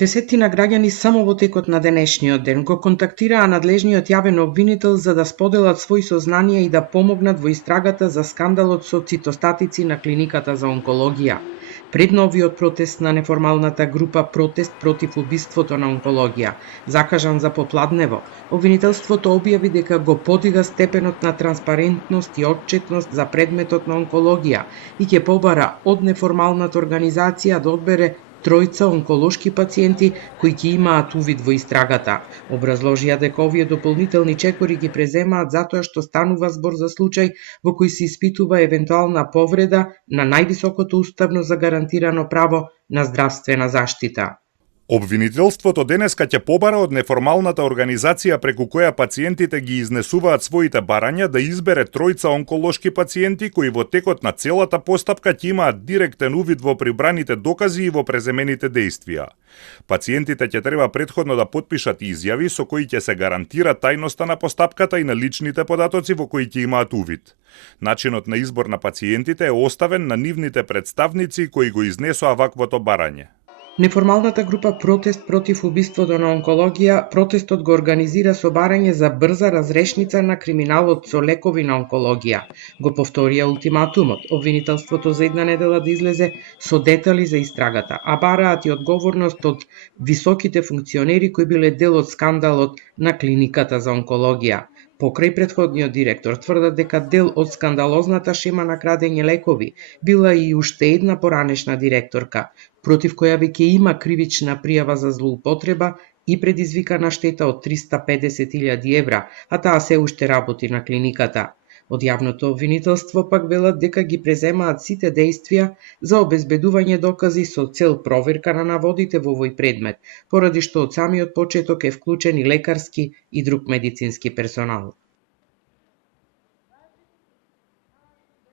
Десеттина граѓани само во текот на денешниот ден го контактираа надлежниот јавен обвинител за да споделат свои сознанија и да помогнат во истрагата за скандалот со цитостатици на клиниката за онкологија. Пред новиот протест на неформалната група Протест против убиството на онкологија, закажан за попладнево, обвинителството објави дека го подига степенот на транспарентност и отчетност за предметот на онкологија и ќе побара од неформалната организација да одбере тројца онколошки пациенти кои ќе имаат увид во истрагата. Образложија дека овие дополнителни чекори ги преземаат затоа што станува збор за случај во кој се испитува евентуална повреда на највисокото уставно загарантирано право на здравствена заштита. Обвинителството денеска ќе побара од неформалната организација преку која пациентите ги изнесуваат своите барања да избере тројца онколошки пациенти кои во текот на целата постапка ќе имаат директен увид во прибраните докази и во преземените действија. Пациентите ќе треба претходно да потпишат изјави со кои ќе се гарантира тајноста на постапката и на личните податоци во кои ќе имаат увид. Начинот на избор на пациентите е оставен на нивните представници кои го изнесоа ваквото барање. Неформалната група Протест против убиството на онкологија, протестот го организира со барање за брза разрешница на криминалот со лекови на онкологија. Го повторија ултиматумот, обвинителството за една недела да излезе со детали за истрагата, а бараат и одговорност од високите функционери кои биле дел од скандалот на клиниката за онкологија. Покрај претходниот директор тврдат дека дел од скандалозната шема на крадење лекови била и уште една поранешна директорка, против која веќе има кривична пријава за злоупотреба и предизвикана штета од 350.000 евра, а таа се уште работи на клиниката. Од јавното обвинителство пак велат дека ги преземаат сите действија за обезбедување докази со цел проверка на наводите во овој предмет, поради што од самиот почеток е вклучен и лекарски и друг медицински персонал.